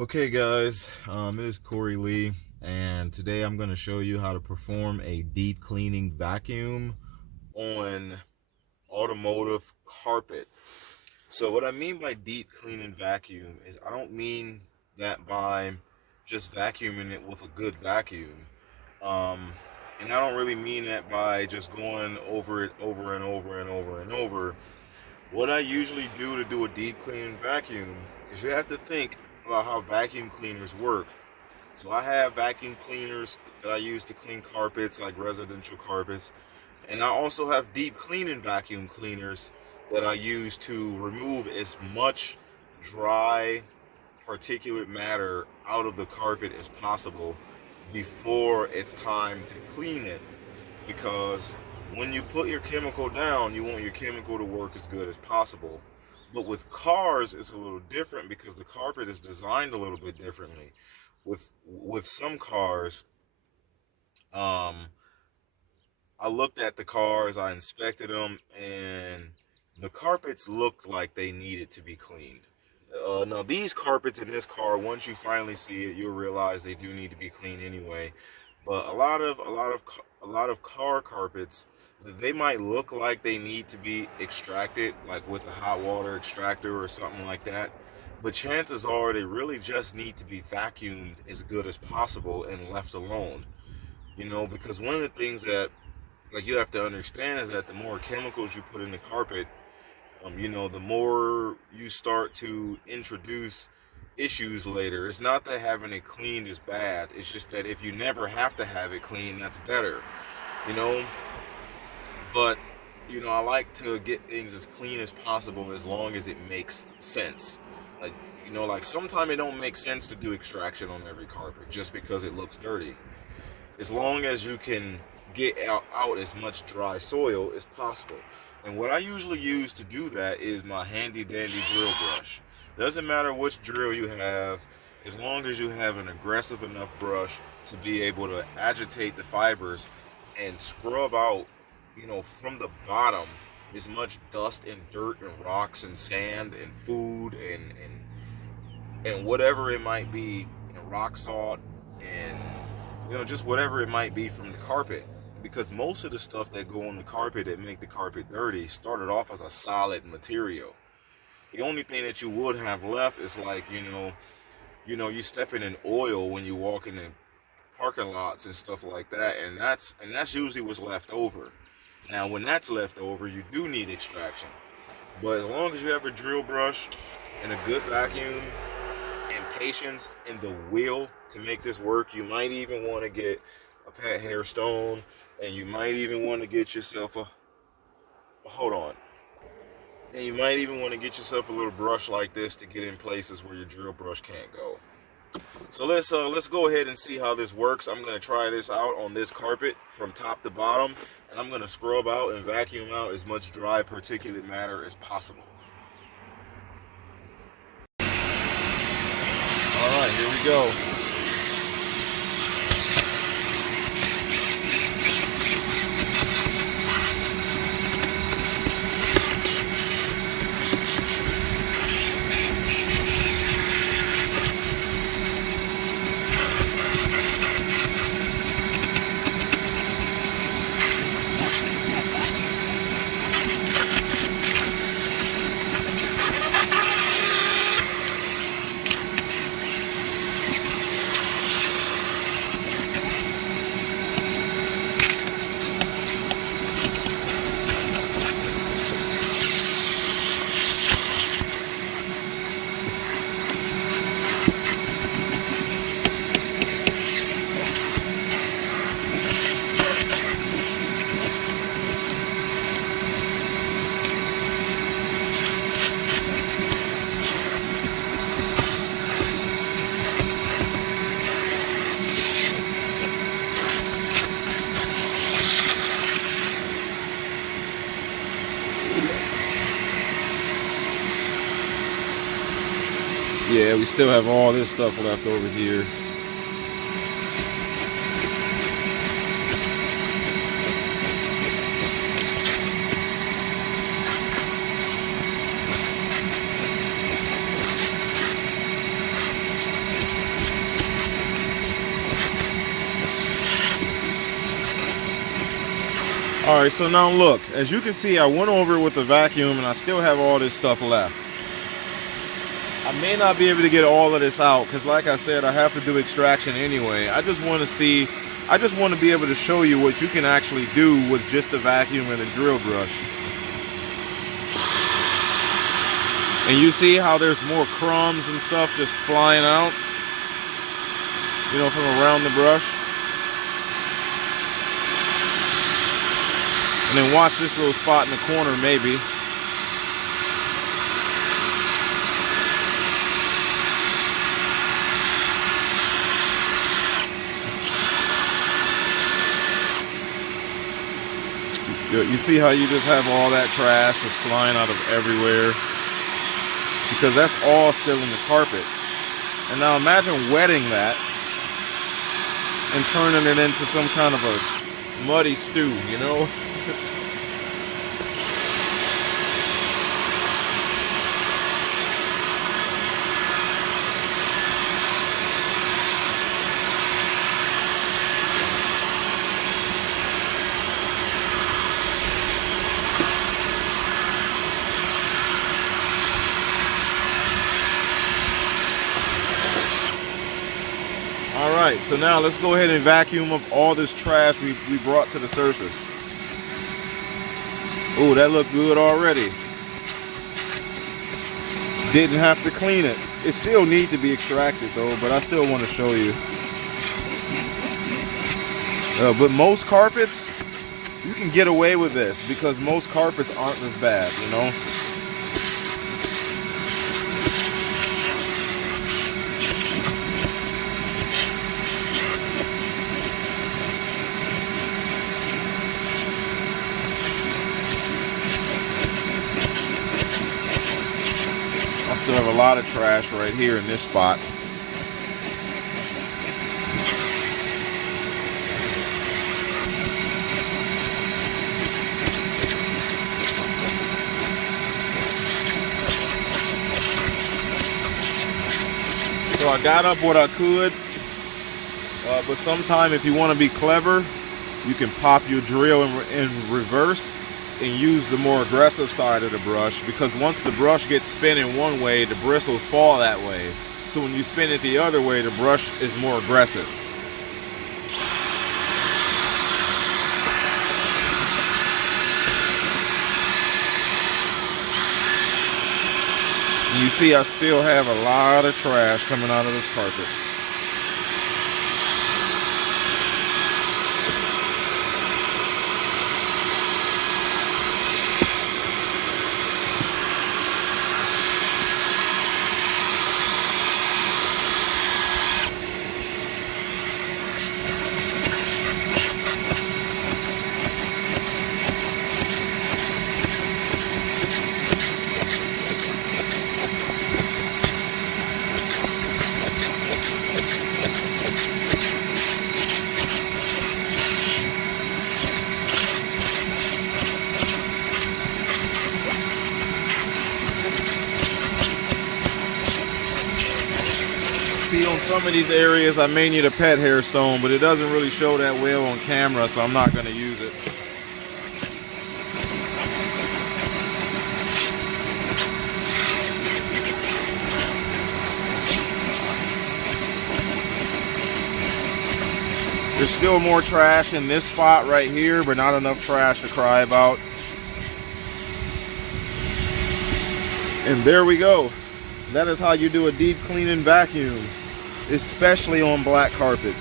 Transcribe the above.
Okay guys, it is Corey Lee, and today I'm going to show you how to perform a deep cleaning vacuum on automotive carpet. So what I mean by deep cleaning vacuum is I don't mean that by just vacuuming it with a good vacuum. Um, and I don't really mean that by just going over it over and over and over and over. What I usually do to do a deep cleaning vacuum is you have to think about how vacuum cleaners work. So I have vacuum cleaners that I use to clean carpets, like residential carpets, and I also have deep cleaning vacuum cleaners that I use to remove as much dry particulate matter out of the carpet as possible before it's time to clean it. Because when you put your chemical down, you want your chemical to work as good as possible. But with cars, it's a little different because the carpet is designed a little bit differently. With some cars, um, I looked at the cars, I inspected them, and the carpets looked like they needed to be cleaned. Now these carpets in this car, once you finally see it, you'll realize they do need to be cleaned anyway. But a lot of car carpets, they might look like they need to be extracted, like with a hot water extractor or something like that. But chances are they really just need to be vacuumed as good as possible and left alone. Because one of the things that you have to understand is that the more chemicals you put in the carpet, the more you start to introduce issues later. It's not that having it cleaned is bad. It's just that if you never have to have it cleaned, that's better. You know, but I like to get things as clean as possible as long as it makes sense. Like, like sometimes it don't make sense to do extraction on every carpet just because it looks dirty. As long as you can get out as much dry soil as possible. And what I usually use to do that is my handy dandy drill brush. Doesn't matter which drill you have, as long as you have an aggressive enough brush to be able to agitate the fibers and scrub out, from the bottom as much dust and dirt and rocks and sand and food and whatever it might be, rock salt and just whatever it might be from the carpet. Because most of the stuff that go on the carpet that make the carpet dirty started off as a solid material. The only thing that you would have left is like, you stepping in oil when you walk in the parking lots and stuff like that, and that's usually what's left over. Now, when that's left over, you do need extraction. But as long as you have a drill brush and a good vacuum and patience and the will to make this work, you might even want to get a Pat Hair Stone, and you might even want to get yourself a hold on, and you might even want to get yourself a little brush like this to get in places where your drill brush can't go. So let's go ahead and see how this works. I'm gonna try this out on this carpet from top to bottom, and I'm gonna scrub out and vacuum out as much dry particulate matter as possible. All right, here we go. Yeah, we still have all this stuff left over here. All right, so now look, as you can see, I went over it with the vacuum and I still have all this stuff left. I may not be able to get all of this out because like I said, I have to do extraction anyway. I just want to be able to show you what you can actually do with just a vacuum and a drill brush. And you see how there's more crumbs and stuff just flying out, you know, from around the brush. And then watch this little spot in the corner maybe. You see how you just have all that trash just flying out of everywhere? Because that's all still in the carpet. And now imagine wetting that and turning it into some kind of a muddy stew, you know? Alright, so now let's go ahead and vacuum up all this trash we brought to the surface. Oh, that looked good already. Didn't have to clean it. It still needs to be extracted though, but I still want to show you. But most carpets, you can get away with this because most carpets aren't as bad, you know? I still have a lot of trash right here in this spot. So I got up what I could, but sometime if you want to be clever, you can pop your drill in reverse and use the more aggressive side of the brush, because once the brush gets spinning one way, the bristles fall that way. So when you spin it the other way, the brush is more aggressive. And you see I still have a lot of trash coming out of this carpet. See, on some of these areas I may need a pet hair stone, but it doesn't really show that well on camera, so I'm not going to use it. There's still more trash in this spot right here, but not enough trash to cry about. And there we go. That is how you do a deep cleaning vacuum, especially on black carpet.